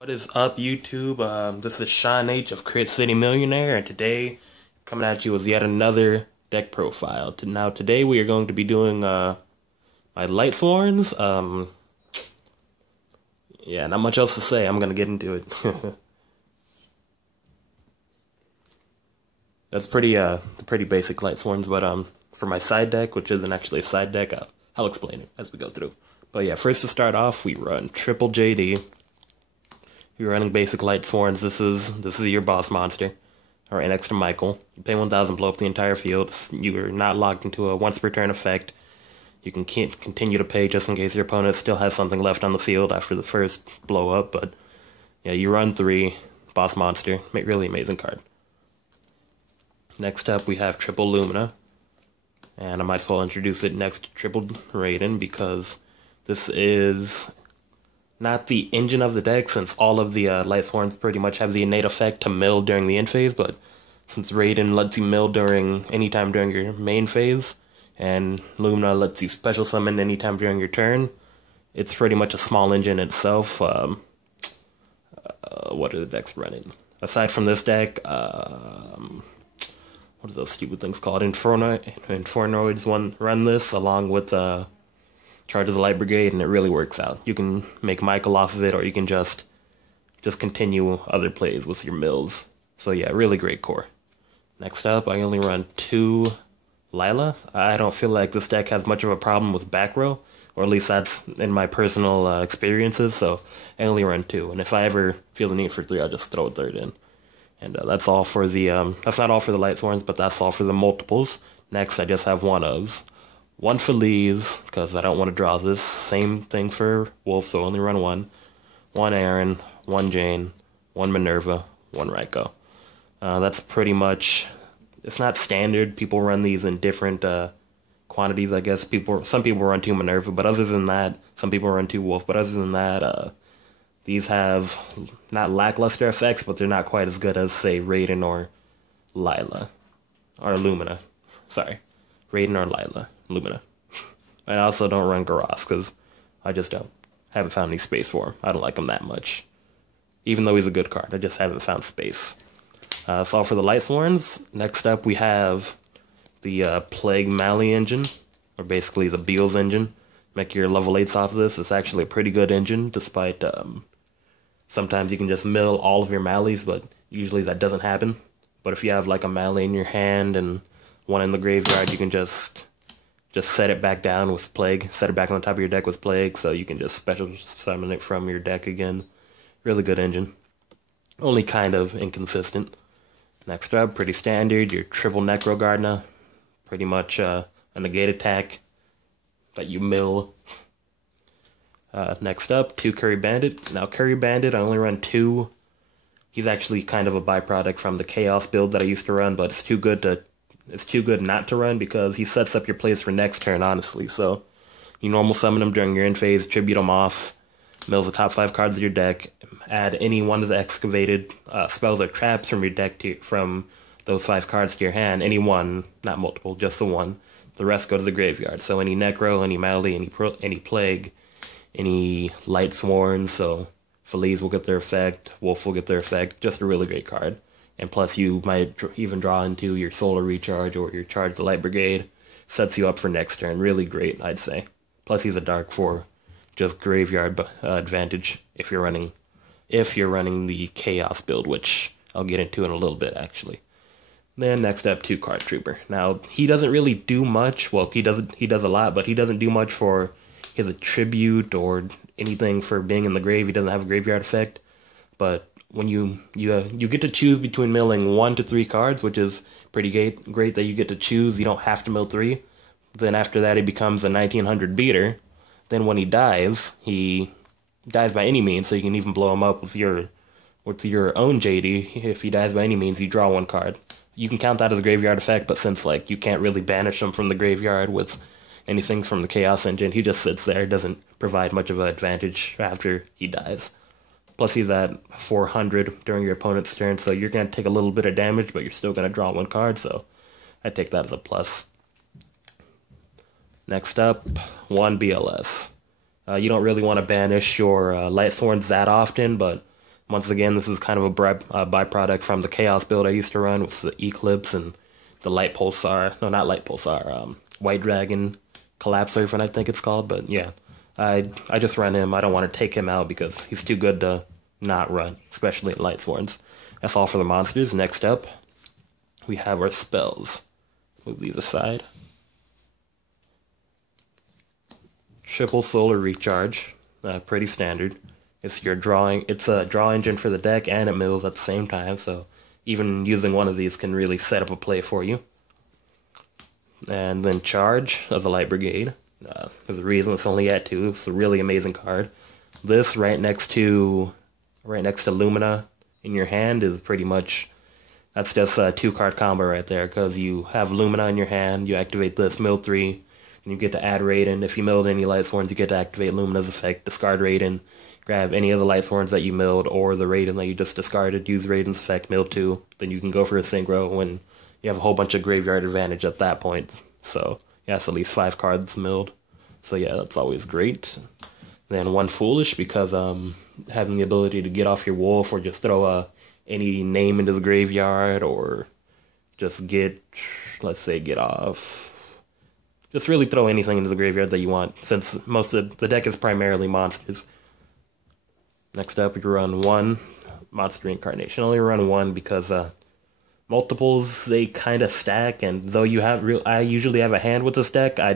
What is up, YouTube? This is Sean H of Crit City Millionaire, and today coming at you with yet another deck profile. Now, today we are going to be doing my Lightsworns. Yeah, not much else to say. I'm gonna get into it. That's pretty basic Lightsworns, but for my side deck, which isn't actually a side deck, I'll explain it as we go through. But yeah, first to start off, we run triple JD. You're running basic Lightsworns. This is your boss monster. Alright, next to Michael. You pay 1,000, blow up the entire field. You are not locked into a once per turn effect. You can continue to pay just in case your opponent still has something left on the field after the first blow up, but yeah, you run 3, boss monster. Really amazing card. Next up, we have triple Lumina. And I might as well introduce it next to triple Raiden because this is not the engine of the deck, since all of the Lightsworns pretty much have the innate effect to mill during the end phase, but since Raiden lets you mill anytime during your main phase, and Lumina lets you special summon anytime during your turn, it's pretty much a small engine itself. What are the decks running? Aside from this deck, what are those stupid things called? Infernoids run this along with Charges the Light Brigade, and it really works out. You can make Michael off of it, or you can just continue other plays with your mills. So yeah, really great core. Next up, I only run 2 Lila. I don't feel like this deck has much of a problem with back row, or at least that's in my personal experiences, so I only run 2. And if I ever feel the need for 3, I'll just throw a third in. And that's all for the, that's not all for the Lightsworns, but that's all for the multiples. Next, I just have one of. 1 Feliz, because I don't want to draw this. Same thing for Wolf, so only run 1. 1 Aaron, 1 Jane, 1 Minerva, 1 Raiko. That's pretty much, it's not standard. People run these in different quantities, I guess. Some people run 2 Minerva, but other than that, some people run 2 Wolf, but other than that, these have not lackluster effects, but they're not quite as good as, say, Raiden or Lila. Or Lumina. Sorry. Raiden or Lumina. I also don't run Garas, because I just haven't found any space for him. I don't like him that much. Even though he's a good card, I just haven't found space. That's all for the Lightsworns. Next up, we have the Plague Mali engine, or basically the Beals engine. Make your level 8s off of this. It's actually a pretty good engine, despite sometimes you can just mill all of your Malis, but usually that doesn't happen. But if you have like a Mali in your hand and one in the graveyard, you can just set it back down with Plague. Set it back on the top of your deck with Plague, so you can just special summon it from your deck again. Really good engine. Only kind of inconsistent. Next up, pretty standard, your triple Necro Gardener. Pretty much a negate attack that you mill. Next up, 2 Curry Bandit. Now, Curry Bandit, I only run 2. He's actually kind of a byproduct from the Chaos build that I used to run, but it's too good not to run because he sets up your plays for next turn, honestly. So you normal summon him during your end phase, tribute him off, mills the top 5 cards of your deck, add any one of the excavated spells or traps from your deck from those 5 cards to your hand. Any one, not multiple, just the one. The rest go to the graveyard. So any Necro, any Mali, any Plague, any Lightsworn, so Feliz will get their effect, Wolf will get their effect. Just a really great card. And plus you might even draw into your Solar Recharge or your Charge the Light Brigade. Sets you up for next turn. Really great, I'd say. Plus he's a dark for just graveyard advantage if you're running the Chaos build, which I'll get into in a little bit actually. Then next up, 2 Card Trooper. Now he doesn't really do much. Well, he does a lot, but he doesn't do much for his attribute or anything for being in the grave. He doesn't have a graveyard effect, but when you get to choose between milling 1 to 3 cards, which is pretty great that you get to choose. You don't have to mill 3. Then after that, he becomes a 1900 beater. Then when he dies by any means, so you can even blow him up with your own JD. If he dies by any means, you draw 1 card. You can count that as a graveyard effect, but since like you can't really banish him from the graveyard with anything from the Chaos engine, he just sits there. Doesn't provide much of an advantage after he dies. Plus he's at 400 during your opponent's turn, so you're going to take a little bit of damage, but you're still going to draw 1 card, so I take that as a plus. Next up, 1 BLS. You don't really want to banish your Lightsworns that often, but Once again, this is kind of a byproduct from the Chaos build I used to run with the Eclipse and the Light Pulsar. No, not Light Pulsar. White Dragon Collapse Serpent, I think it's called. But yeah, I just run him. I don't want to take him out because he's too good to not run, especially in Lightsworns. That's all for the monsters. Next up, we have our spells. Move these aside. Triple Solar Recharge. Pretty standard. It's your drawing. It's a draw engine for the deck, and it mills at the same time. So even using one of these can really set up a play for you. And then Charge of the Light Brigade. There's a reason it's only at 2. It's a really amazing card. This right next to Lumina in your hand is pretty much, that's just a 2-card combo right there, because you have Lumina in your hand, you activate this, mill 3, and you get to add Raiden. If you milled any Lightsworns, you get to activate Lumina's effect, discard Raiden, grab any of the Lightsworns that you milled, or the Raiden that you just discarded, use Raiden's effect, mill 2, then you can go for a synchro when you have a whole bunch of graveyard advantage at that point. So, yeah, it's at least 5 cards milled. So yeah, that's always great. Then 1 Foolish, because having the ability to get off your wolf, or just throw any name into the graveyard, or just get off. Just really throw anything into the graveyard that you want, since most of the deck is primarily monsters. Next up, we run 1 Monster Reincarnation. Only run 1 because multiples, they kind of stack, and though I usually have a hand with this deck, I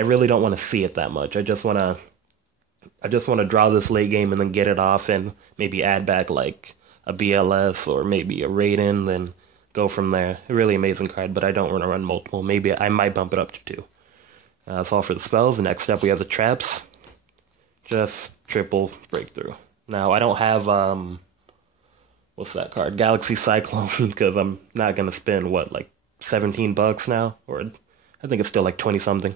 really don't want to see it that much. I just want to draw this late game and then get it off and maybe add back like a BLS or maybe a Raiden, then go from there. A really amazing card, but I don't want to run multiple. Maybe I might bump it up to 2. That's all for the spells. Next up, we have the traps. Just triple breakthrough. Now, I don't have, what's that card? Galaxy Cyclone, because I'm not going to spend, like $17 now? Or I think it's still like 20-something.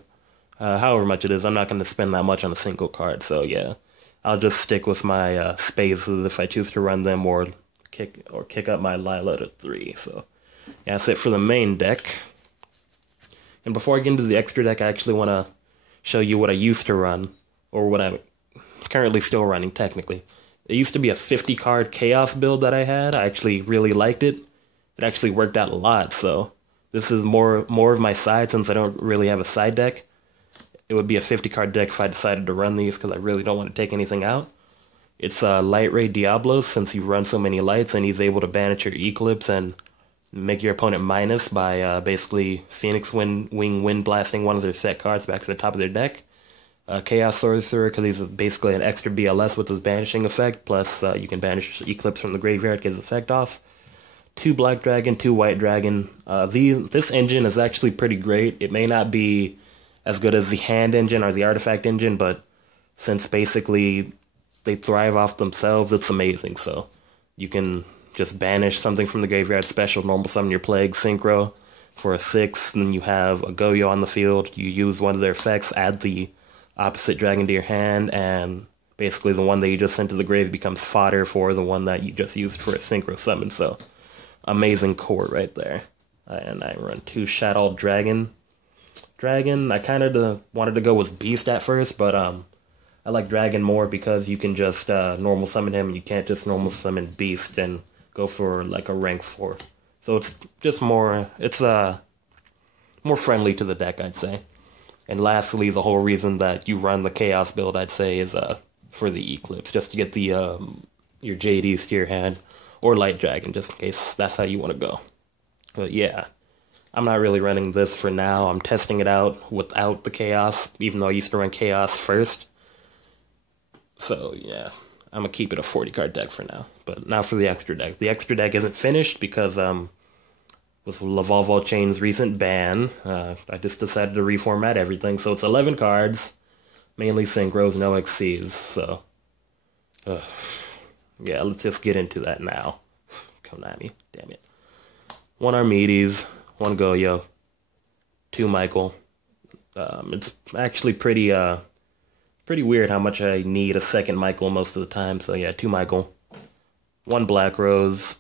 However much it is, I'm not going to spend that much on a single card, so yeah. I'll just stick with my spaces if I choose to run them, or kick up my Lila to 3, so yeah, that's it for the main deck. And before I get into the extra deck, I actually want to show you what I used to run, or what I'm currently still running, technically. It used to be a 50-card Chaos build that I had. I actually really liked it. It actually worked out a lot, so this is more of my side, since I don't really have a side deck. It would be a 50-card deck if I decided to run these, because I really don't want to take anything out. It's Light Ray Diablos, since you run so many lights, and he's able to banish your Eclipse and make your opponent minus by basically Phoenix Wing Wind Blasting one of their set cards back to the top of their deck. Chaos Sorcerer, because he's basically an extra BLS with his banishing effect, plus you can banish Eclipse from the graveyard, get his effect off. 2 Black Dragon, 2 White Dragon. This engine is actually pretty great. It may not be as good as the hand engine or the artifact engine, but since basically they thrive off themselves, it's amazing. So you can just banish something from the graveyard, special, normal summon your Plague, Synchro for a 6, and then you have a Goyo on the field. You use one of their effects, add the opposite dragon to your hand, and basically the one that you just sent to the grave becomes fodder for the one that you just used for a Synchro summon. So amazing core right there. And I run 2 Shadow Dragon. I kind of wanted to go with Beast at first, but I like Dragon more because you can just normal summon him, and you can't just normal summon Beast and go for like a rank 4. So it's just more friendly to the deck, I'd say. And lastly, the whole reason that you run the Chaos build, I'd say, is for the Eclipse, just to get the your JDs to your hand, or Light Dragon, just in case that's how you want to go. But yeah, I'm not really running this for now. I'm testing it out without the Chaos, even though I used to run Chaos first. So yeah, I'm going to keep it a 40-card deck for now. But now for the extra deck. The extra deck isn't finished because with Lavalval Chain's recent ban, I just decided to reformat everything. So it's 11 cards, mainly synchros, no XCs. So yeah, let's just get into that now. Come at me, damn it. 1 Armides, 1 Goyo, 2 Michael. It's actually pretty weird how much I need a second Michael most of the time. So yeah, 2 Michael, 1 Black Rose.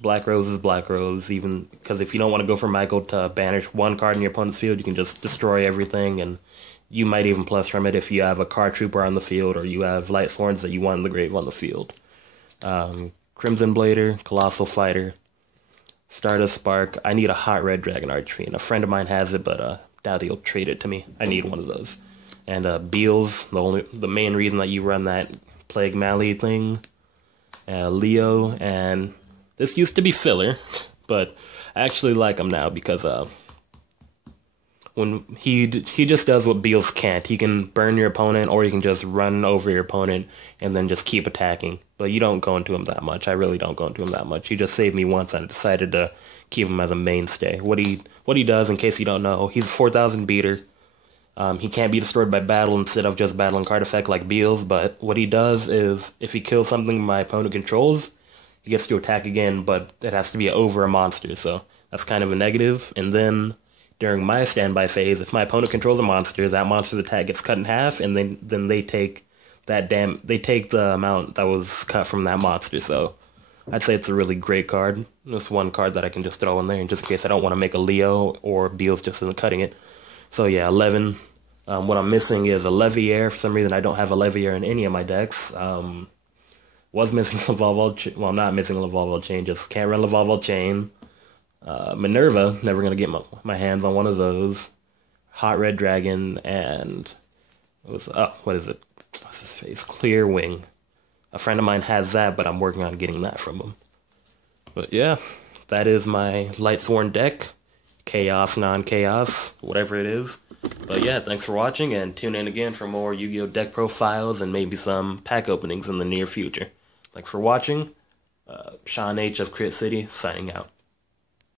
Black Rose is Black Rose, even because if you don't want to go for Michael to banish 1 card in your opponent's field, you can just destroy everything, and you might even plus from it if you have a card trooper on the field, or you have Lightsworns that you want in the grave on the field. Crimson Blader, Colossal Fighter, Stardust Spark. I need a Hot Red Dragon Archfiend. A friend of mine has it, but doubt he'll trade it to me. I need one of those. And Beals, the main reason that you run that Plague Mally thing. Leo, and this used to be filler, but I actually like him now because when he just does what Beals can't. He can burn your opponent, or he can just run over your opponent and then just keep attacking. But you don't go into him that much. I really don't go into him that much. He just saved me once, and I decided to keep him as a mainstay. What he does, in case you don't know, he's a 4,000 beater. He can't be destroyed by battle instead of just battling card effect like Beals, but what he does is, if he kills something my opponent controls, he gets to attack again, but it has to be over a monster, so that's kind of a negative. And then, during my standby phase, if my opponent controls a monster, that monster's attack gets cut in half, and then they take they take the amount that was cut from that monster, so I'd say it's a really great card. It's one card that I can just throw in there, in just in case I don't want to make a Leo, or Beals just isn't cutting it. So yeah, 11. What I'm missing is a Leviair. For some reason, I don't have a Leviair in any of my decks. Was missing a Lavalval. Well, I'm not missing a Lavalval Chain. Just can't run Lavalval Chain. Minerva. Never gonna get my hands on one of those. Hot Red Dragon and what is it? What's his face? Clear Wing. A friend of mine has that, but I'm working on getting that from him. But yeah, that is my Lightsworn deck. Chaos, non-chaos, whatever it is. But yeah, thanks for watching, and tune in again for more Yu-Gi-Oh! Deck profiles and maybe some pack openings in the near future. Thanks for watching. Sean H. of Crit City, signing out.